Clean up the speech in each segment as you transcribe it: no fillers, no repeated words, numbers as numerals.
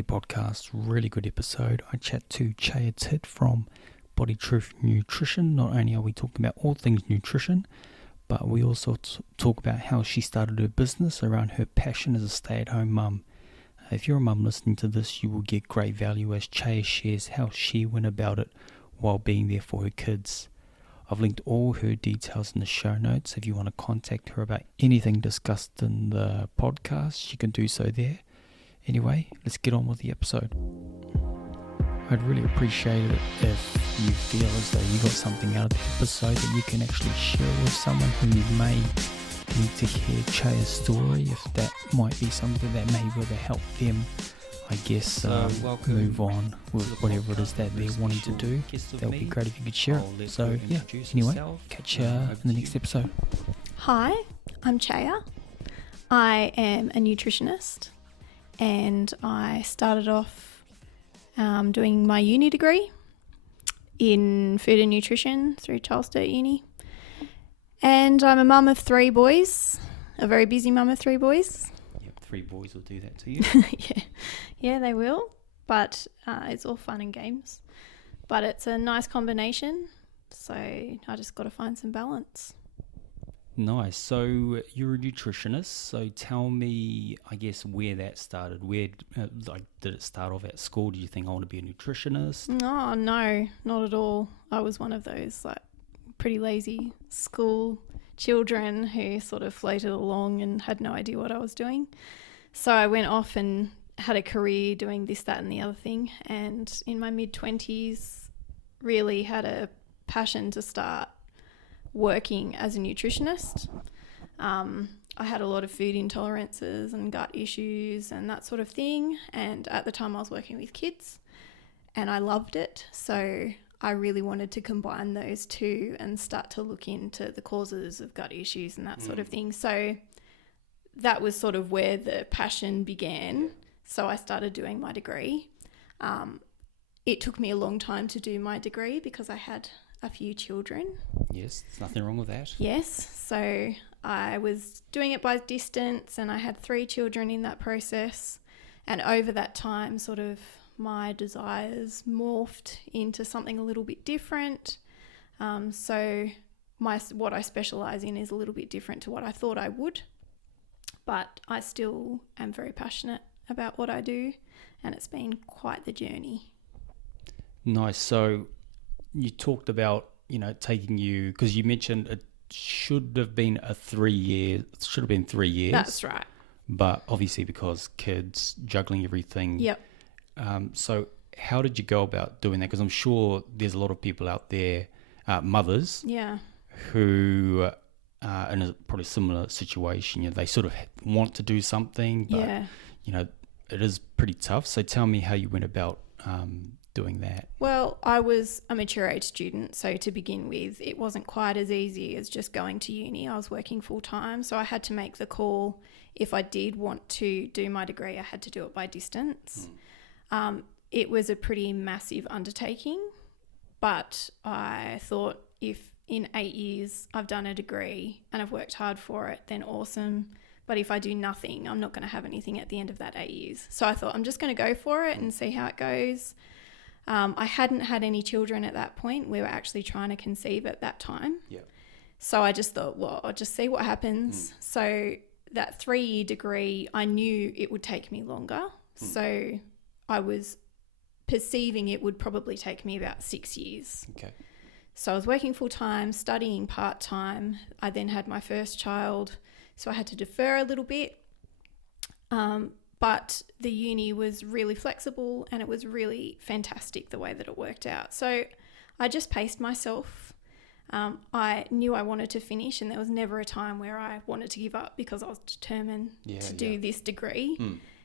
Hey podcast, really good episode. I chat to Chaya Tidd from Body Truth Nutrition. Not only are we talking about all things nutrition, but we also talk about how she started her business around her passion as a stay-at-home mum. If you're a mum listening to this, you will get great value as Chaya shares how she went about it while being there for her kids. I've linked all her details in the show notes. If you want to contact her about anything discussed in the podcast, you can do so there. Anyway, let's get on with the episode. I'd really appreciate it if you feel as though you got something out of the episode that you can actually share with someone who may need to hear Chaya's story, if that might be something that may be able to help them, I guess, move on with whatever it is that they're wanting to do. That would be great if you could share it. So yeah, anyway, catch you in the next episode. Hi, I'm Chaya. I am a nutritionist and I started off doing my uni degree in food and nutrition through Charles Sturt Uni. And I'm a mum of 3 boys, a very busy mum of 3 boys. Yep, 3 boys will do that to you. Yeah, they will. But it's all fun and games. But it's a nice combination. So I just got to find some balance. Nice. So you're a nutritionist. So tell me, I guess, where that started. Where, did it start off at school? Did you think I want to be a nutritionist? Oh, no, not at all. I was one of those pretty lazy school children who sort of floated along and had no idea what I was doing. So I went off and had a career doing this, that and the other thing. And in my mid-20s, really had a passion to start working as a nutritionist. I had a lot of food intolerances and gut issues and that sort of thing. And at the time I was working with kids and I loved it. So I really wanted to combine those two and start to look into the causes of gut issues and that sort of thing. So that was sort of where the passion began. So I started doing my degree. It took me a long time to do my degree because I had a few children. Yes, there's nothing wrong with that. Yes, so I was doing it by distance and I had 3 children in that process. And over that time, sort of my desires morphed into something a little bit different. So what I specialise in is a little bit different to what I thought I would. But I still am very passionate about what I do and it's been quite the journey. Nice. So you talked about, taking you, because you mentioned it should have been 3 years. That's right. But obviously because kids, juggling everything. Yep. So how did you go about doing that? Because I'm sure there's a lot of people out there, mothers, who are in a probably similar situation. They sort of want to do something, but, it is pretty tough. So tell me how you went about doing that. Well, I was a mature age student, so to begin with, it wasn't quite as easy as just going to uni. I was working full time, so I had to make the call. If I did want to do my degree, I had to do it by distance. It was a pretty massive undertaking, but I thought if in 8 years I've done a degree and I've worked hard for it, then awesome. But if I do nothing, I'm not going to have anything at the end of that 8 years. So I thought I'm just going to go for it and see how it goes. I hadn't had any children at that point. We were actually trying to conceive at that time. Yeah. So I just thought, well, I'll just see what happens. So that 3-year degree, I knew it would take me longer. So I was perceiving it would probably take me about 6 years. Okay. So I was working full time, studying part time. I then had my first child. So I had to defer a little bit. But the uni was really flexible and it was really fantastic the way that it worked out. So I just paced myself. I knew I wanted to finish and there was never a time where I wanted to give up because I was determined to do this degree.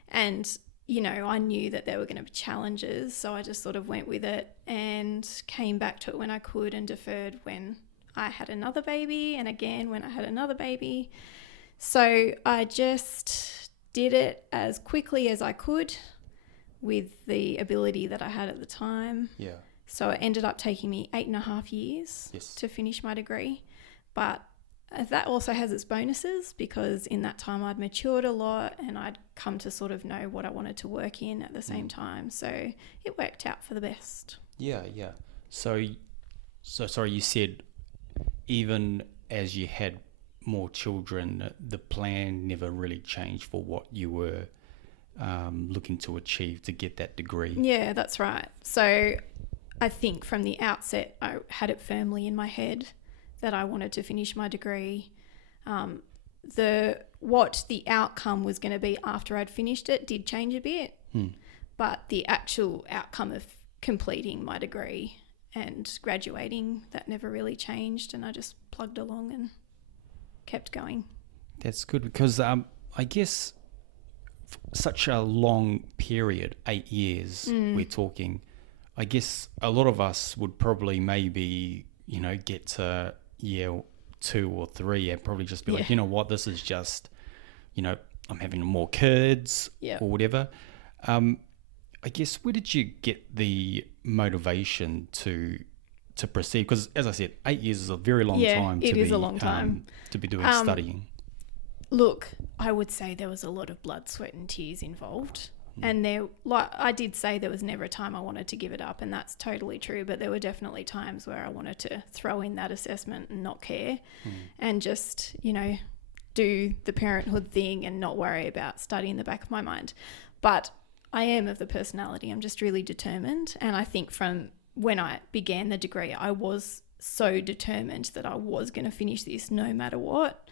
And, I knew that there were going to be challenges. So I just sort of went with it and came back to it when I could and deferred when I had another baby and again when I had another baby. So I just did it as quickly as I could with the ability that I had at the time. Yeah. So it ended up taking me 8.5 years to finish my degree. But that also has its bonuses, because in that time I'd matured a lot and I'd come to sort of know what I wanted to work in at the same time. So it worked out for the best. Yeah. So sorry, you said even as you had more children, the plan never really changed for what you were looking to achieve to get that degree. Yeah, that's right. So I think from the outset, I had it firmly in my head that I wanted to finish my degree. What the outcome was going to be after I'd finished it did change a bit, but the actual outcome of completing my degree and graduating, that never really changed, and I just plugged along and kept going. That's good, because I guess such a long period, 8 years, we're talking, I guess a lot of us would probably maybe, get to year 2 or 3 and probably just be like, you know what, this is just, I'm having more kids or whatever. I guess, where did you get the motivation to proceed? Because as I said, 8 years is a very long time. It is a long time to be doing studying. Look, I would say there was a lot of blood, sweat and tears involved. And I did say there was never a time I wanted to give it up, and that's totally true. But there were definitely times where I wanted to throw in that assessment and not care, and just, do the parenthood thing and not worry about study in the back of my mind. But I am of the personality, I'm just really determined. And I think from when I began the degree, I was so determined that I was going to finish this no matter what.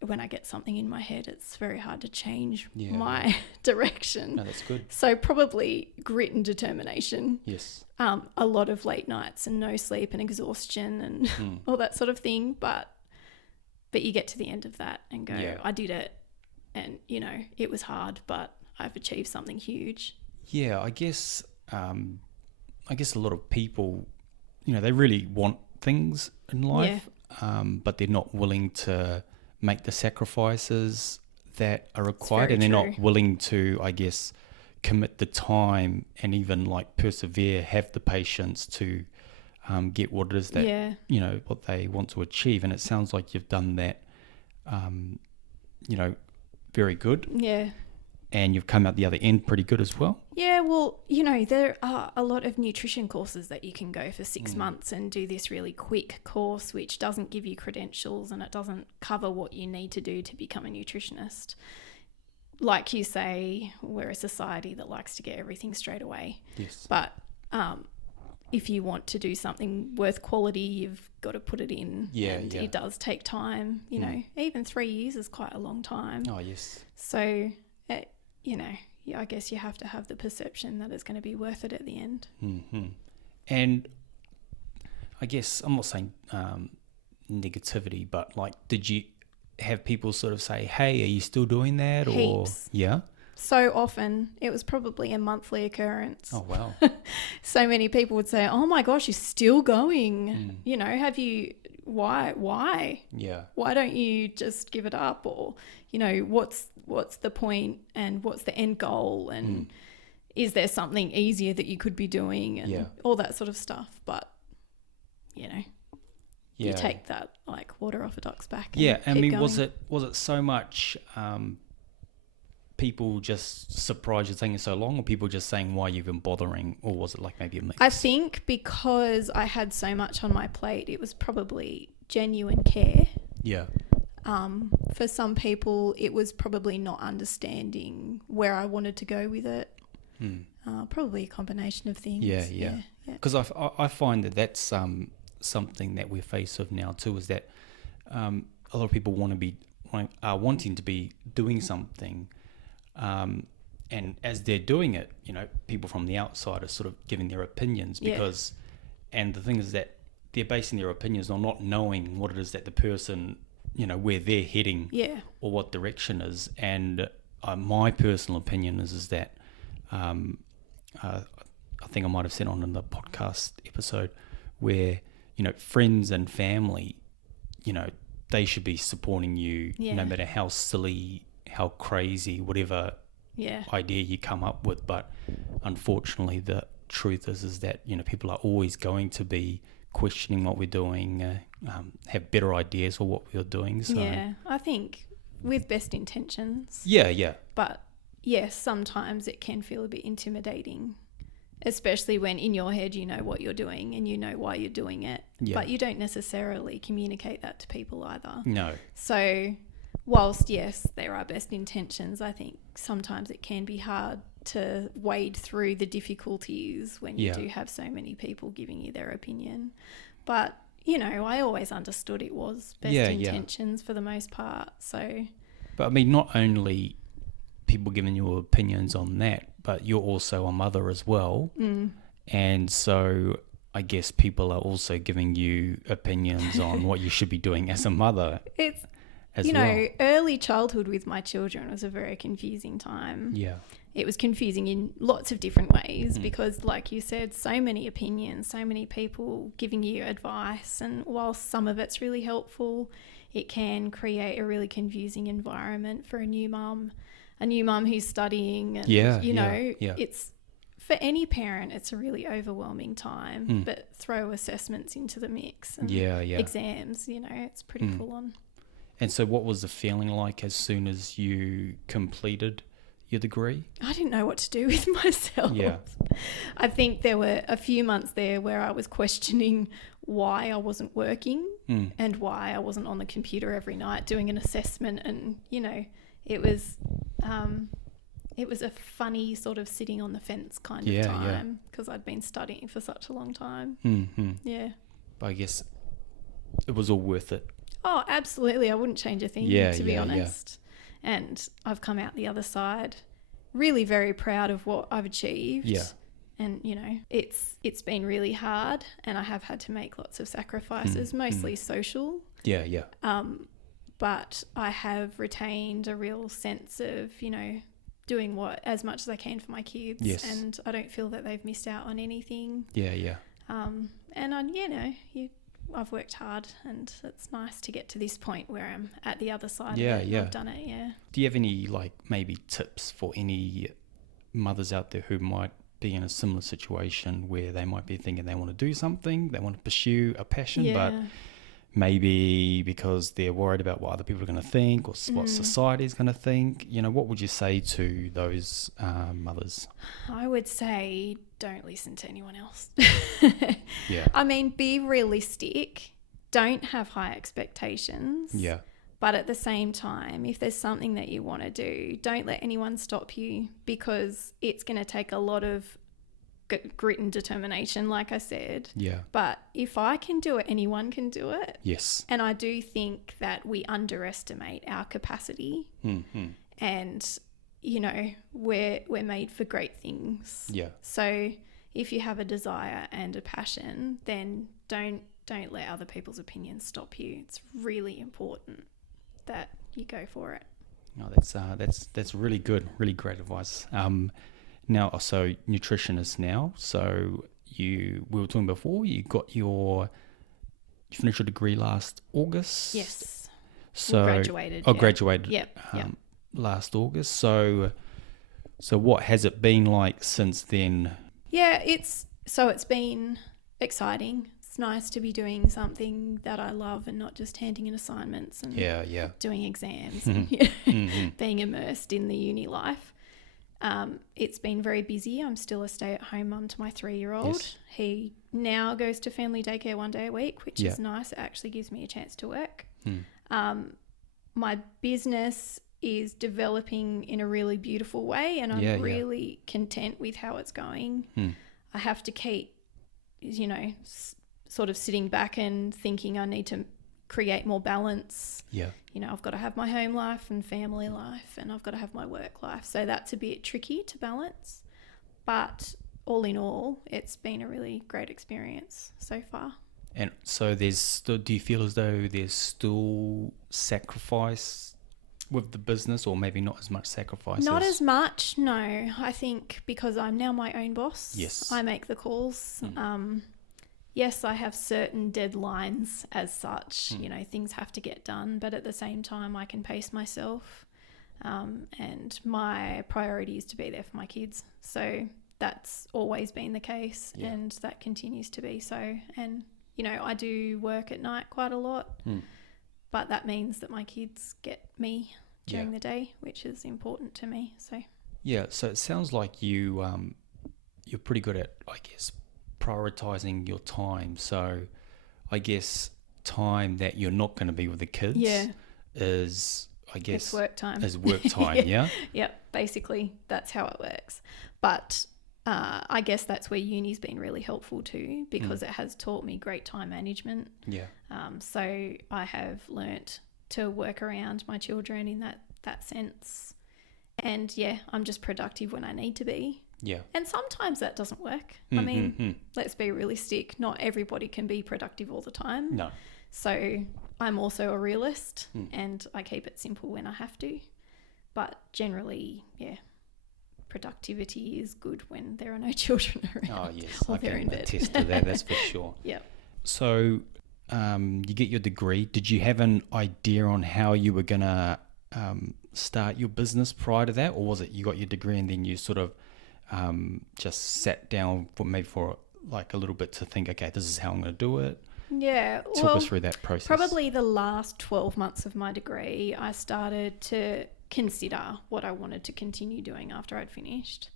When I get something in my head, it's very hard to change my direction. No, that's good. So probably grit and determination. Yes. A lot of late nights and no sleep and exhaustion and all that sort of thing. But you get to the end of that and go, I did it. And, it was hard, but I've achieved something huge. Yeah, I guess a lot of people, they really want things in life, but they're not willing to make the sacrifices that are required, and they're not willing to, I guess, commit the time and even persevere, have the patience to get what it is that, what they want to achieve. And it sounds like you've done that, very good. Yeah. And you've come out the other end pretty good as well. Yeah, well, there are a lot of nutrition courses that you can go for 6 months and do this really quick course, which doesn't give you credentials and it doesn't cover what you need to do to become a nutritionist. Like you say, we're a society that likes to get everything straight away. Yes. But if you want to do something worth quality, you've got to put it in. It does take time. Even 3 years is quite a long time. Oh, yes. So, I guess you have to have the perception that it's going to be worth it at the end. Mm-hmm. And I guess I'm not saying negativity, but did you have people sort of say, hey, are you still doing that? Heaps. Or yeah? So often. It was probably a monthly occurrence. Oh, wow. So many people would say, oh my gosh, you're still going. Have you, why? Yeah. Why don't you just give it up? Or, what's the point and what's the end goal? And is there something easier that you could be doing? And all that sort of stuff. But, you take that water off a duck's back. And I mean, going. was it so much people just surprised you're taking so long, or people just saying why you've been bothering, or was it maybe a mix? I think because I had so much on my plate, it was probably genuine care. Yeah. For some people, it was probably not understanding where I wanted to go with it. Probably a combination of things. Yeah. Because I find that that's something that we're faced with now too, is that a lot of people are wanting to be doing something, and as they're doing it, people from the outside are sort of giving their opinions because, and the thing is that they're basing their opinions on not knowing what it is that the person, where they're heading or what direction is. And my personal opinion is that I think I might have said on in the podcast episode where, friends and family, they should be supporting you no matter how silly, how crazy, whatever idea you come up with. But unfortunately, the truth is that, people are always going to be questioning what we're doing, have better ideas for what we're doing. So. Yeah, I think with best intentions. Yeah. But yes, sometimes it can feel a bit intimidating, especially when in your head you know what you're doing and you know why you're doing it, but you don't necessarily communicate that to people either. No. So whilst, yes, there are best intentions, I think sometimes it can be hard to wade through the difficulties when you do have so many people giving you their opinion. But, you know, I always understood it was best intentions for the most part. So, but I mean, not only people giving you opinions on that, but you're also a mother as well. And so I guess people are also giving you opinions on what you should be doing as a mother. It's, you know, early childhood with my children was a very confusing time. Yeah. It was confusing in lots of different ways because, like you said, so many opinions, so many people giving you advice. And whilst some of it's really helpful, it can create a really confusing environment for a new mum who's studying. And, you know, it's, for any parent, it's a really overwhelming time. But throw assessments into the mix and exams, you know, it's pretty full on. And so what was the feeling like as soon as you completed your degree? I didn't know what to do with myself. Yeah. I think there were a few months there where I was questioning why I wasn't working and why I wasn't on the computer every night doing an assessment. And, you know, it was a funny sort of sitting on the fence kind of time because I'd been studying for such a long time. Yeah. But I guess it was all worth it. Oh, absolutely. I wouldn't change a thing, to be honest. And I've come out the other side really very proud of what I've achieved. Yeah. And, you know, it's been really hard and I have had to make lots of sacrifices, mostly social. Yeah. But I have retained a real sense of, you know, doing as much as I can for my kids. Yes. And I don't feel that they've missed out on anything. Yeah. And I've worked hard and it's nice to get to this point where I'm at the other side of it. I've done it, Do you have any, like, maybe tips for any mothers out there who might be in a similar situation where they might be thinking they want to do something, they want to pursue a passion, but maybe because they're worried about what other people are going to think or what society is going to think, you know, what would you say to those mothers? I would say don't listen to anyone else. Yeah. I mean, be realistic. Don't have high expectations. Yeah. But at the same time, if there's something that you want to do, don't let anyone stop you because it's going to take a lot of grit and determination, like I said. Yeah. But if I can do it, anyone can do it. Yes. And I do think that we underestimate our capacity. And, you know, we're made for great things. Yeah. So if you have a desire and a passion, then don't let other people's opinions stop you. It's really important that you go for it. No, that's really good, really great advice. Now, so nutritionist now. So we were talking before. You finished your degree last August. Yes. So graduated. Graduated. Yep. Last August. So what has it been like since then? Yeah, it's been exciting. It's nice to be doing something that I love and not just handing in assignments and doing exams and being immersed in the uni life. It's been very busy. I'm still a stay-at-home mum to my 3-year-old. Yes. He now goes to family daycare 1 day a week, which is nice. It actually gives me a chance to work. My business is developing in a really beautiful way and I'm really content with how it's going. I have to keep, you know, sort of sitting back and thinking I need to create more balance. Yeah. You know, I've got to have my home life and family life and I've got to have my work life. So that's a bit tricky to balance. But all in all, it's been a really great experience so far. And so do you feel as though there's still sacrifice with the business or maybe not as much sacrifice? Not as much, no. I think because I'm now my own boss. Yes. I make the calls. Yes, I have certain deadlines as such. You know, things have to get done, but at the same time, I can pace myself. And my priority is to be there for my kids. So that's always been the case, and that continues to be so. And I do work at night quite a lot, but that means that my kids get me during the day, which is important to me. So so it sounds like you're pretty good at, I guess, prioritizing your time. So I guess time that you're not going to be with the kids is, I guess, it's work time. Is work time, yeah? Yep, basically that's how it works. But I guess that's where uni's been really helpful too, because it has taught me great time management. Yeah. So I have learnt to work around my children in that sense. And I'm just productive when I need to be. Yeah. And sometimes that doesn't work. I mean, let's be realistic. Not everybody can be productive all the time. No. So I'm also a realist and I keep it simple when I have to. But generally, productivity is good when there are no children around. Oh, yes. Or I they're in can bed. attest to that, that's for sure. Yeah. So you get your degree. Did you have an idea on how you were going to start your business prior to that? Or was it you got your degree and then you sort of just sat down for like a little bit to think, okay, this is how I'm going to do it? Yeah. Talk us through that process. Probably the last 12 months of my degree, I started to consider what I wanted to continue doing after I'd finished.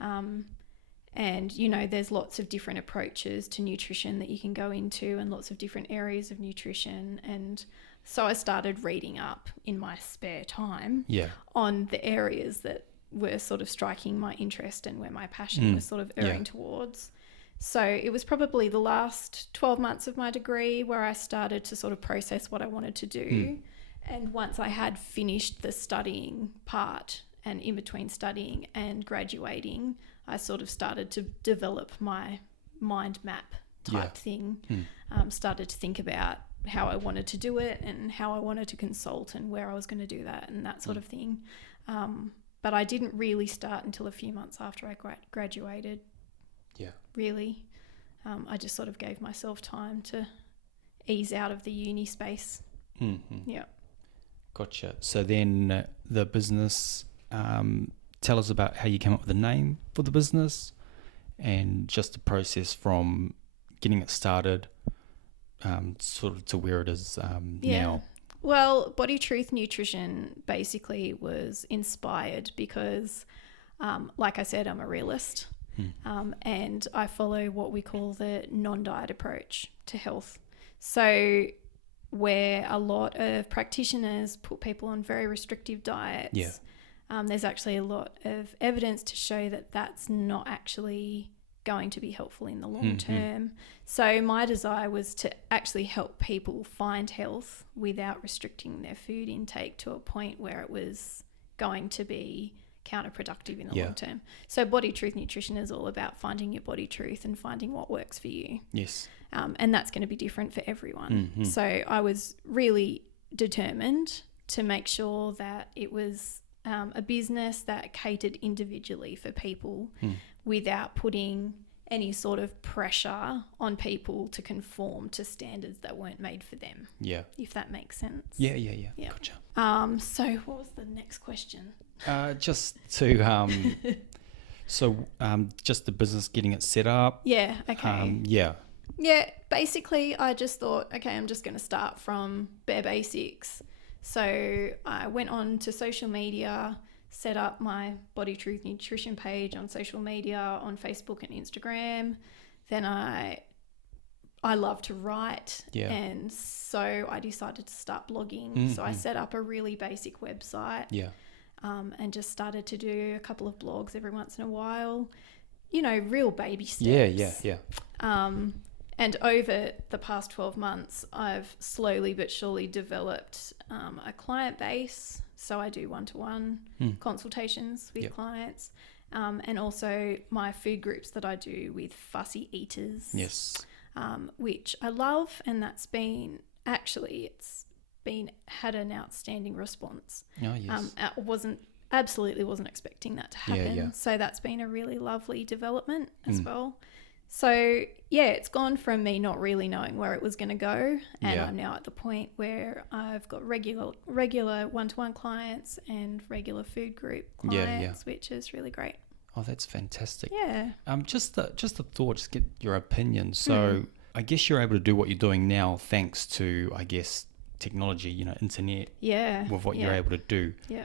And, there's lots of different approaches to nutrition that you can go into and lots of different areas of nutrition. And so I started reading up in my spare time on the areas that were sort of striking my interest and where my passion was sort of erring towards. So it was probably the last 12 months of my degree where I started to sort of process what I wanted to do. And once I had finished the studying part and in between studying and graduating, I sort of started to develop my mind map type thing. Started to think about how I wanted to do it and how I wanted to consult and where I was going to do that and that sort of thing. But I didn't really start until a few months after I graduated. Yeah. Really. I just sort of gave myself time to ease out of the uni space. Yeah. Gotcha. So then the business, tell us about how you came up with the name for the business and just the process from getting it started sort of to where it is now. Well, Body Truth Nutrition basically was inspired because, like I said, I'm a realist and I follow what we call the non-diet approach to health. So where a lot of practitioners put people on very restrictive diets, there's actually a lot of evidence to show that that's not actually going to be helpful in the long term. So my desire was to actually help people find health without restricting their food intake to a point where it was going to be counterproductive in the long term. So Body Truth Nutrition is all about finding your body truth and finding what works for you. Yes. And that's going to be different for everyone. So I was really determined to make sure that it was a business that catered individually for people without putting any sort of pressure on people to conform to standards that weren't made for them. Yeah. If that makes sense. Yeah. Gotcha. So what was the next question? Just to just the business getting it set up. Yeah. Okay. Yeah, basically I just thought, okay, I'm just going to start from bare basics. So I went on to social media, set up my Body Truth Nutrition page on social media, on Facebook and Instagram. Then I love to write, and so I decided to start blogging. So I set up a really basic website and just started to do a couple of blogs every once in a while, real baby steps. And over the past 12 months, I've slowly but surely developed a client base. So I do one-to-one consultations with clients and also my food groups that I do with fussy eaters. Yes. Which I love, and that's been had an outstanding response. Oh, yes. Absolutely wasn't expecting that to happen. Yeah. So that's been a really lovely development as well. So, it's gone from me not really knowing where it was going to go, and I'm now at the point where I've got regular one-to-one clients and regular food group clients, which is really great. Oh, that's fantastic. Yeah. Just a thought, just get your opinion. So, I guess you're able to do what you're doing now thanks to, I guess, technology, internet, with what you're able to do. Yeah.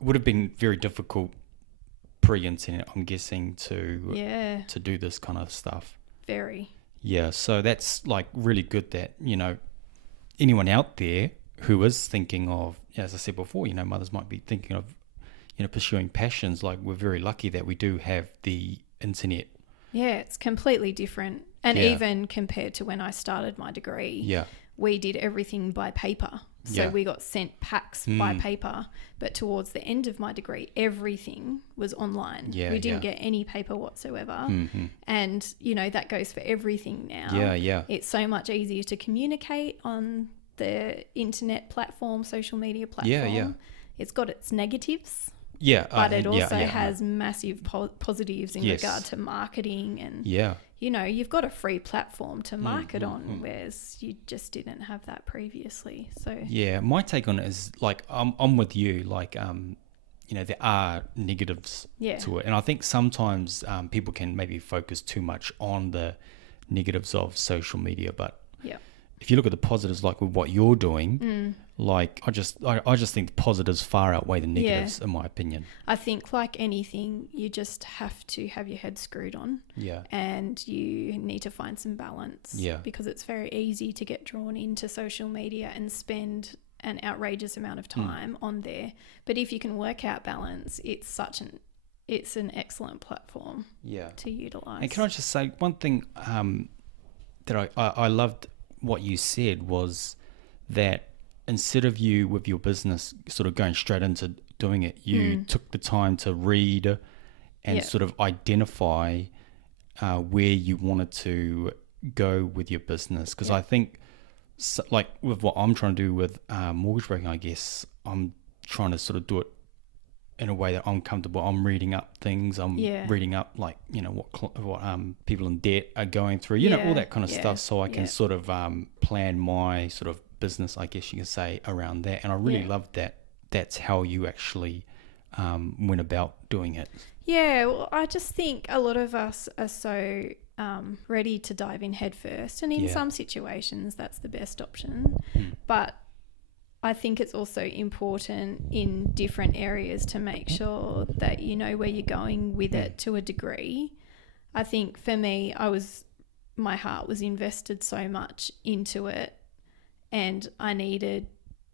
Would have been very difficult pre-internet, I'm guessing, to do this kind of stuff. Very. Yeah, so that's like really good that, anyone out there who is thinking of, as I said before, mothers might be thinking of, pursuing passions. Like, we're very lucky that we do have the internet. Yeah, it's completely different. And even compared to when I started my degree, we did everything by paper. So we got sent packs by paper. But towards the end of my degree, everything was online. We didn't get any paper whatsoever. And, that goes for everything now. It's so much easier to communicate on the internet platform, social media platform. It's got its negatives. But it also has massive positives in regard to marketing and, you've got a free platform to market on, whereas you just didn't have that previously. So my take on it is like, I'm with you. Like, there are negatives to it. And I think sometimes people can maybe focus too much on the negatives of social media. But if you look at the positives, like with what you're doing, like I just think the positives far outweigh the negatives, in my opinion. I think like anything, you just have to have your head screwed on. And you need to find some balance. Because it's very easy to get drawn into social media and spend an outrageous amount of time on there. But if you can work out balance, it's an excellent platform to utilize. And can I just say one thing that I loved what you said was that instead of you with your business sort of going straight into doing it, you took the time to read and sort of identify where you wanted to go with your business. Because I think, like with what I'm trying to do with mortgage broking, I guess I'm trying to sort of do it in a way that I'm comfortable. I'm reading up things. I'm reading up like, what people in debt are going through, all that kind of stuff. So I can sort of plan my sort of business, I guess you can say, around that. And I really love that. That's how you actually went about doing it. Yeah, well, I just think a lot of us are so ready to dive in head first. And in some situations, that's the best option. But I think it's also important in different areas to make sure that you know where you're going with it to a degree. I think for me, my heart was invested so much into it, and I needed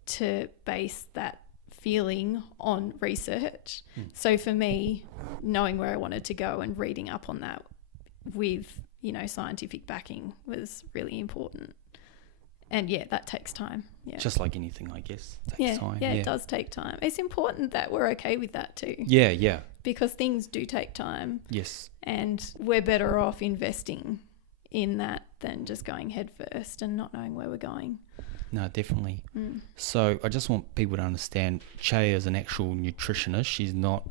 to base that feeling on research. So for me, knowing where I wanted to go and reading up on that with, scientific backing was really important. And that takes time. Just like anything, I guess. Takes time. Yeah, it does take time. It's important that we're okay with that too. Yeah. Because things do take time. Yes. And we're better off investing in that than just going head first and not knowing where we're going. No, definitely. So I just want people to understand Chaya is an actual nutritionist. She's not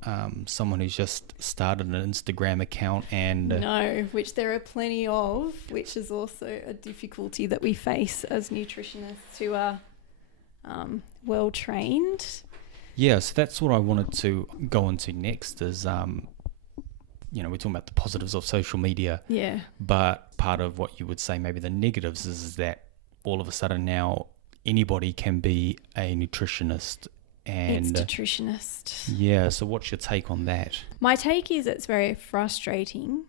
someone who's just started an Instagram account and... No, which there are plenty of, which is also a difficulty that we face as nutritionists who are well-trained. Yeah, so that's what I wanted to go into next is, we're talking about the positives of social media. Yeah. But part of what you would say maybe the negatives is that all of a sudden now anybody can be a nutritionist. And it's nutritionist. Yeah, so what's your take on that? My take is it's very frustrating.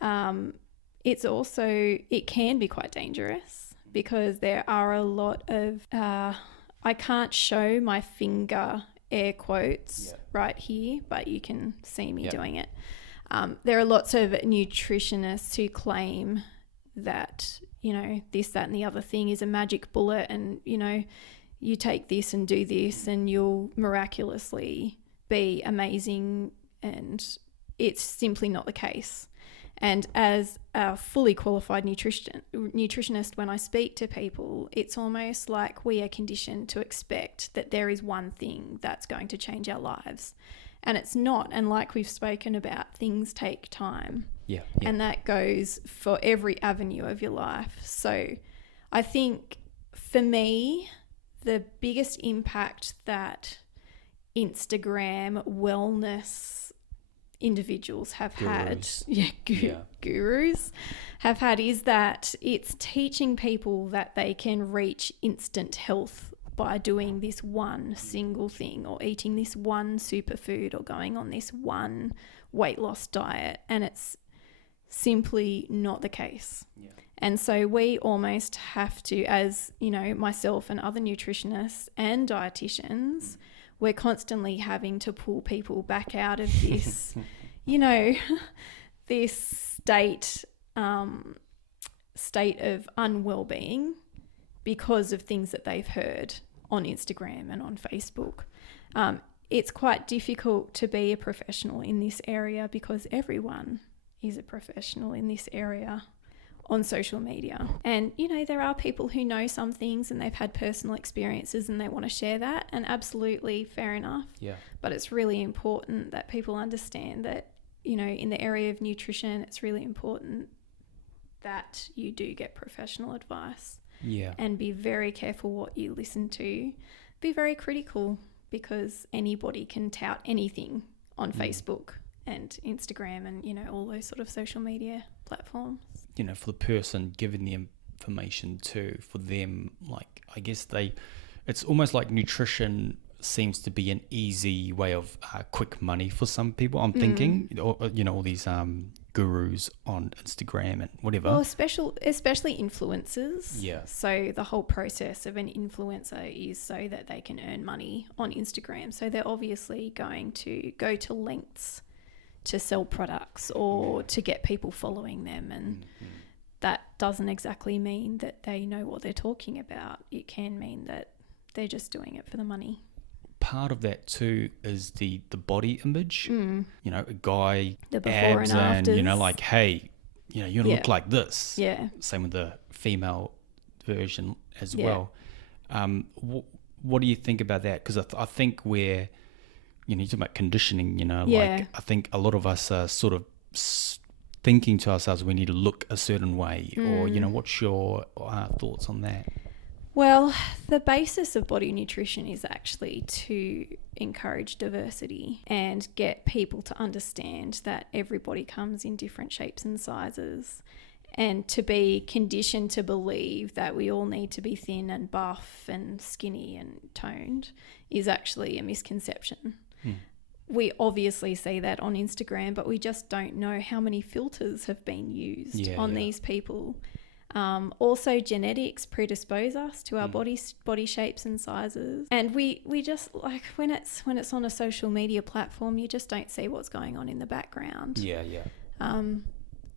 It can be quite dangerous because there are a lot of, I can't show my finger air quotes right here, but you can see me doing it. There are lots of nutritionists who claim that, this, that, and the other thing is a magic bullet and, you take this and do this and you'll miraculously be amazing, and it's simply not the case. And as a fully qualified nutritionist, when I speak to people, it's almost like we are conditioned to expect that there is one thing that's going to change our lives. And it's not. And like we've spoken about, things take time. Yeah. And that goes for every avenue of your life. So I think for me, the biggest impact that Instagram wellness individuals have Gurus. gurus have had, is that it's teaching people that they can reach instant health by doing this one single thing, or eating this one superfood, or going on this one weight loss diet. And it's simply not the case. Yeah. And so we almost have to, as you know, myself and other nutritionists and dietitians, we're constantly having to pull people back out of this, you know, this state of unwell-being because of things that they've heard on Instagram and on Facebook. It's quite difficult to be a professional in this area because everyone is a professional in this area on social media. And, you know, there are people who know some things and they've had personal experiences and they want to share that, and absolutely fair enough. Yeah. But it's really important that people understand that, you know, in the area of nutrition, it's really important that you do get professional advice. Yeah. And be very careful what you listen to. Be very critical, because anybody can tout anything on Facebook and Instagram and, you know, all those sort of social media platforms. You know, for the person giving the information too, for them, like, I guess it's almost like nutrition seems to be an easy way of quick money for some people, I'm thinking, or, you know, all these gurus on Instagram and whatever. Well, especially influencers. Yeah. So the whole process of an influencer is so that they can earn money on Instagram. So they're obviously going to go to lengths to sell products or to get people following them. And that doesn't exactly mean that they know what they're talking about. It can mean that they're just doing it for the money. Part of that too is the body image. You know, a guy, The before abs, and afters. you know, like, hey, you know, you look like this. Yeah. Same with the female version as Yeah. well. What do you think about that? Because I think we're, you know, you talk about conditioning, you know, like, I think a lot of us are sort of thinking to ourselves we need to look a certain way, or, you know, what's your thoughts on that? Well, the basis of body nutrition is actually to encourage diversity and get people to understand that everybody comes in different shapes and sizes, and to be conditioned to believe that we all need to be thin and buff and skinny and toned is actually a misconception. We obviously see that on Instagram, but we just don't know how many filters have been used on these people. Also, genetics predispose us to our body shapes and sizes, and we just, like, when it's on a social media platform, you just don't see what's going on in the background.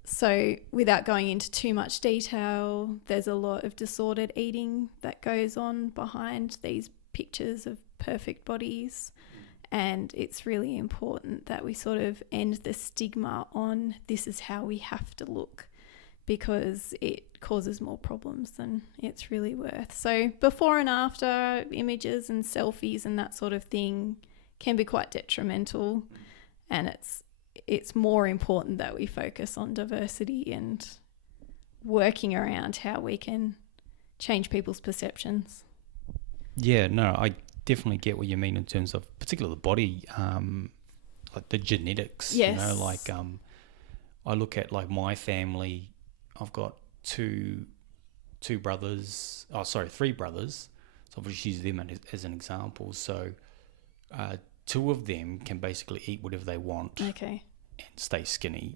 So without going into too much detail, there's a lot of disordered eating that goes on behind these pictures of perfect bodies, and it's really important that we sort of end the stigma on this is how we have to look, because it causes more problems than it's really worth. So before and after images and selfies and that sort of thing can be quite detrimental, and it's more important that we focus on diversity and working around how we can change people's perceptions. Yeah, no, I definitely get what you mean in terms of particularly the body, like the genetics. Yes. You know, like I look at, like, my family. I've got three brothers. So I'll just use them as an example. So two of them can basically eat whatever they want and stay skinny.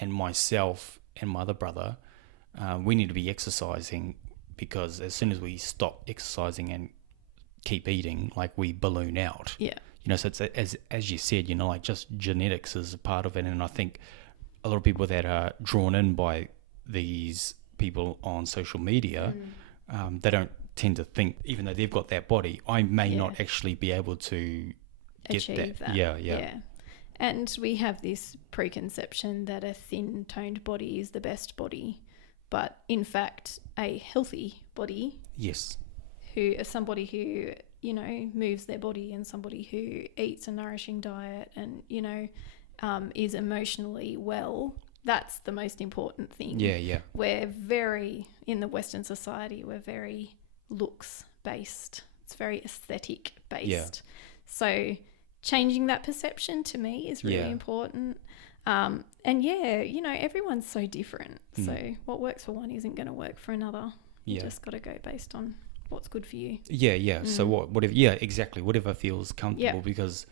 And myself and my other brother, we need to be exercising, because as soon as we stop exercising and keep eating, like, we balloon out. Yeah. You know, so it's as you said, you know, like, just genetics is a part of it. And I think a lot of people that are drawn in by these people on social media, they don't tend to think, even though they've got that body, I may not actually be able to achieve that. Yeah. And we have this preconception that a thin toned body is the best body, but in fact a healthy body, who is somebody who, you know, moves their body, and somebody who eats a nourishing diet and, you know, is emotionally well. That's the most important thing. We're very, in the Western society, we're very looks based. It's very aesthetic based. So changing that perception to me is really important. And yeah, you know, everyone's so different. So what works for one isn't going to work for another. You just got to go based on what's good for you. Yeah. So whatever. Yeah, exactly. Whatever feels comfortable, because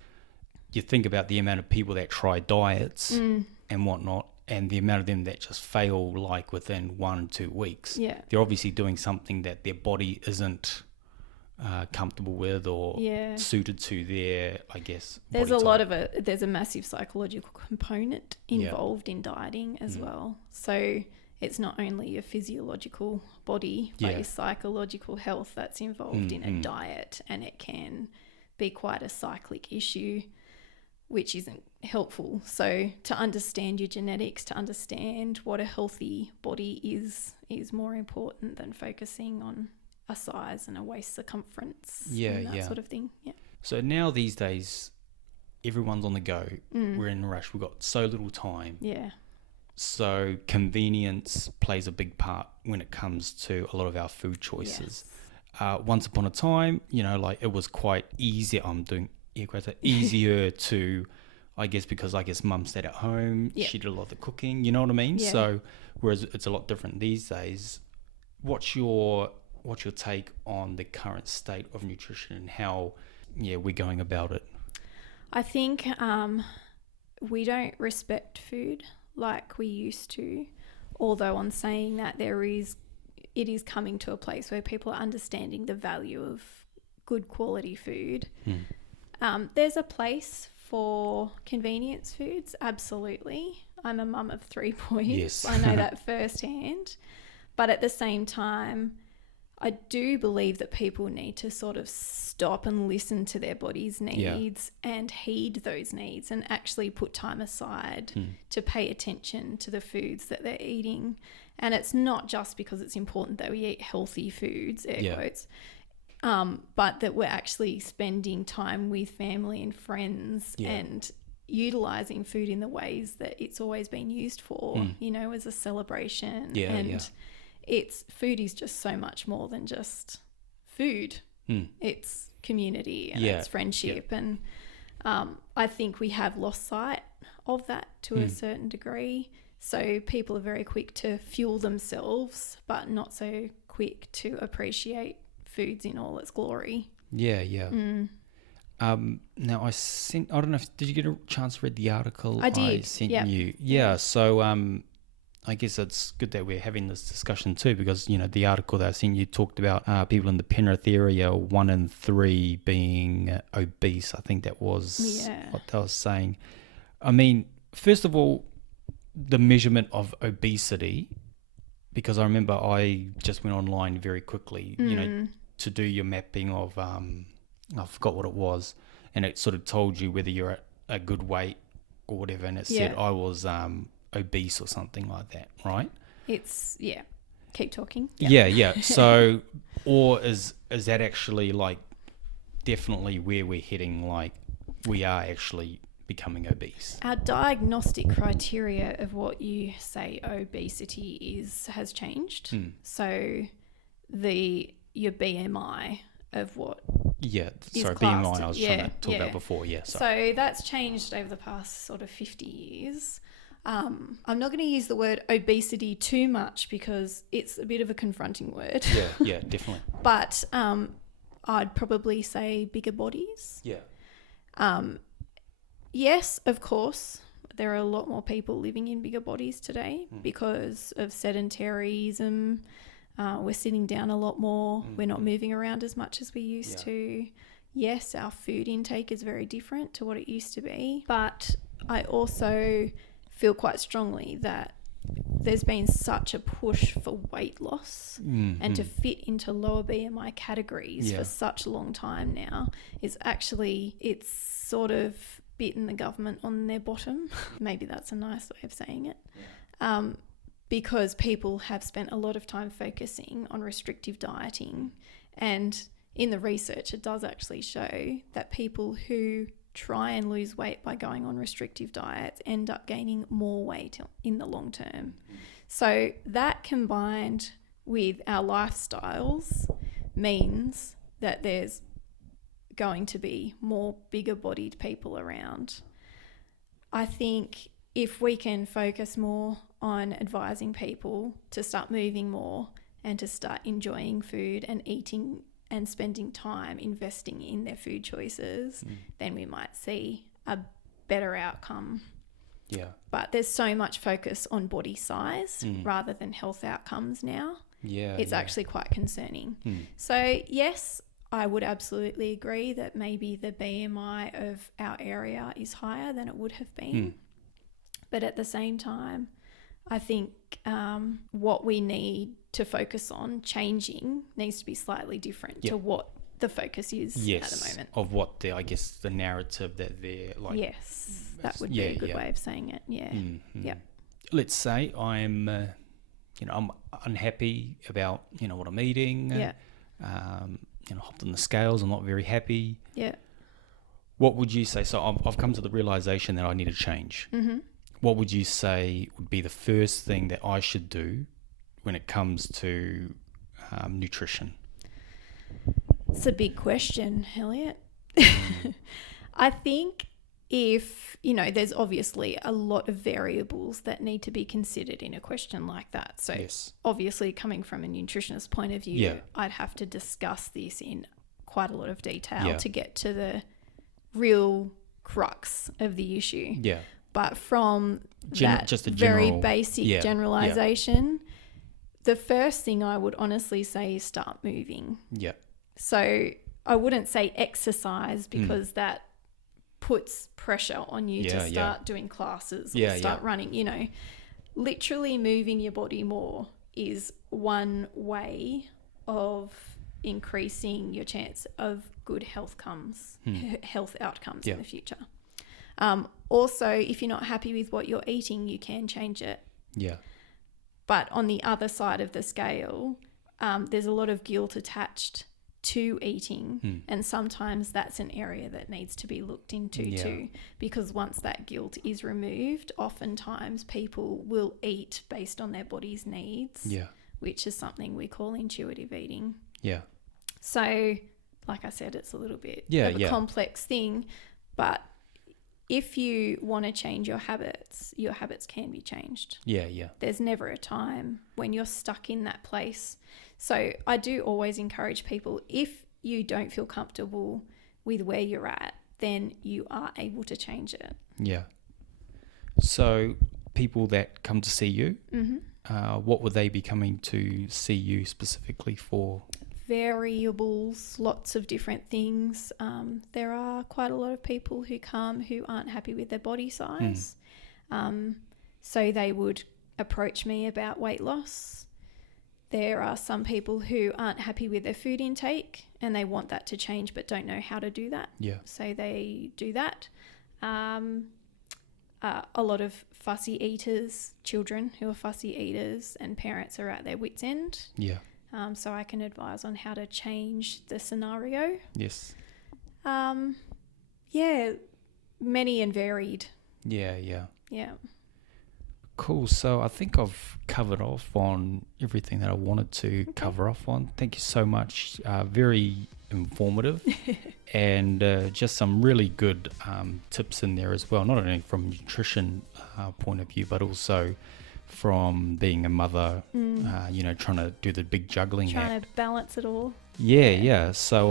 you think about the amount of people that try diets and whatnot, and the amount of them that just fail like within 1 or 2 weeks. Yeah. They're obviously doing something that their body isn't comfortable with or suited to their, I guess, there's a lot of there's a massive psychological component involved in dieting as well. So it's not only your physiological body, but your psychological health that's involved in a diet, and it can be quite a cyclic issue, which isn't helpful. So to understand your genetics, to understand what a healthy body is more important than focusing on a size and a waist circumference and that sort of thing. Yeah. So now these days, everyone's on the go. We're in a rush. We've got so little time. Yeah. So convenience plays a big part when it comes to a lot of our food choices. Once upon a time, you know, like it was quite easy. I'm doing air quotes, easier to, I guess, because I guess mum stayed at home. She did a lot of the cooking. You know what I mean? Yeah. So whereas it's a lot different these days. What's your take on the current state of nutrition and how we're going about it? I think we don't respect food like we used to, although on saying that it is coming to a place where people are understanding the value of good quality food. There's a place for convenience foods, absolutely. I'm a mum of 3 boys. Yes. I know that firsthand. But at the same time, I do believe that people need to sort of stop and listen to their body's needs and heed those needs and actually put time aside to pay attention to the foods that they're eating. And it's not just because it's important that we eat healthy foods, air quotes, but that we're actually spending time with family and friends and utilising food in the ways that it's always been used for, you know, as a celebration. Food is just so much more than just food. It's community and it's friendship. And I think we have lost sight of that to a certain degree. So people are very quick to fuel themselves, but not so quick to appreciate foods in all its glory. Now I don't know did you get a chance to read the article I did. I sent you? So I guess it's good that we're having this discussion too, because, you know, the article that I sent you talked about people in the Penrith area, 1 in 3 being obese. I think that was what they were saying. I mean, first of all, the measurement of obesity, because I remember I just went online very quickly, you know, to do your mapping of, I forgot what it was, and it sort of told you whether you're at a good weight or whatever, and it said I was obese or something like that, right? It's keep talking. So or is that actually like definitely where we're heading, like we are actually becoming obese? Our diagnostic criteria of what you say obesity has changed. So your BMI of what BMI I was trying to talk about before. So that's changed over the past sort of 50 years. I'm not going to use the word obesity too much because it's a bit of a confronting word. Yeah, definitely. But I'd probably say bigger bodies. Yes, of course, there are a lot more people living in bigger bodies today because of sedentarism. We're sitting down a lot more. We're not moving around as much as we used to. Yes, our food intake is very different to what it used to be. But I also feel quite strongly that there's been such a push for weight loss and to fit into lower BMI categories for such a long time now. It's sort of bitten the government on their bottom. Maybe that's a nice way of saying it. Because people have spent a lot of time focusing on restrictive dieting. And in the research, it does actually show that people who try and lose weight by going on restrictive diets end up gaining more weight in the long term. So that combined with our lifestyles means that there's going to be more bigger bodied people around. I think if we can focus more on advising people to start moving more and to start enjoying food and eating and spending time investing in their food choices, then we might see a better outcome. Yeah. But there's so much focus on body size rather than health outcomes now. Yeah. It's actually quite concerning. So yes, I would absolutely agree that maybe the BMI of our area is higher than it would have been. But at the same time, I think what we need to focus on changing needs to be slightly different to what the focus is at the moment. Of what the narrative that they're like. Yes, that would be a good way of saying it. Yeah. Yeah. Let's say I'm, I'm unhappy about, what I'm eating. Yeah. Hopped on the scales. I'm not very happy. Yeah. What would you say? So I've come to the realization that I need to change. What would you say would be the first thing that I should do when it comes to nutrition? It's a big question, Elliot. I think if, there's obviously a lot of variables that need to be considered in a question like that. So obviously coming from a nutritionist point of view, I'd have to discuss this in quite a lot of detail to get to the real crux of the issue. Yeah. But from just a very basic generalization, the first thing I would honestly say is start moving. Yeah. So I wouldn't say exercise because that puts pressure on you to start doing classes or start running. Literally moving your body more is one way of increasing your chance of good health outcomes in the future. Also, if you're not happy with what you're eating, you can change it. Yeah. But on the other side of the scale, there's a lot of guilt attached to eating, and sometimes that's an area that needs to be looked into too, because once that guilt is removed, oftentimes people will eat based on their body's needs, which is something we call intuitive eating. Yeah. So, like I said, it's a little bit of a complex thing, but if you want to change your habits can be changed. Yeah, yeah. There's never a time when you're stuck in that place. So I do always encourage people, if you don't feel comfortable with where you're at, then you are able to change it. Yeah. So people that come to see you, what would they be coming to see you specifically for? Variables, lots of different things. There are quite a lot of people who come who aren't happy with their body size. So they would approach me about weight loss. There are some people who aren't happy with their food intake and they want that to change but don't know how to do that. Yeah. So they do that. A lot of fussy eaters, children who are fussy eaters, and parents are at their wits' end. Yeah. So I can advise on how to change the scenario. Yes. Yeah, many and varied. Yeah, yeah. Yeah. Cool. So I think I've covered off on everything that I wanted to cover off on. Thank you so much. Very informative and just some really good tips in there as well, not only from a nutrition point of view, but also from being a mother, trying to do the big juggling act. Trying to balance it all. Yeah. So,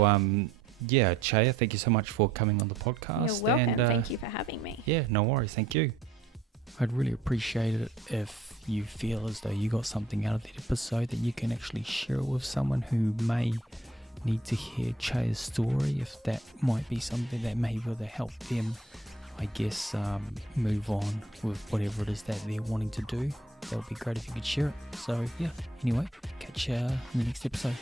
Chaya, thank you so much for coming on the podcast. You're welcome. And, thank you for having me. Yeah, no worries. Thank you. I'd really appreciate it if you feel as though you got something out of the episode that you can actually share it with someone who may need to hear Chaya's story, if that might be something that may be able to help them, I guess, move on with whatever it is that they're wanting to do. That would be great if you could share it. So, yeah, anyway, catch you in the next episode.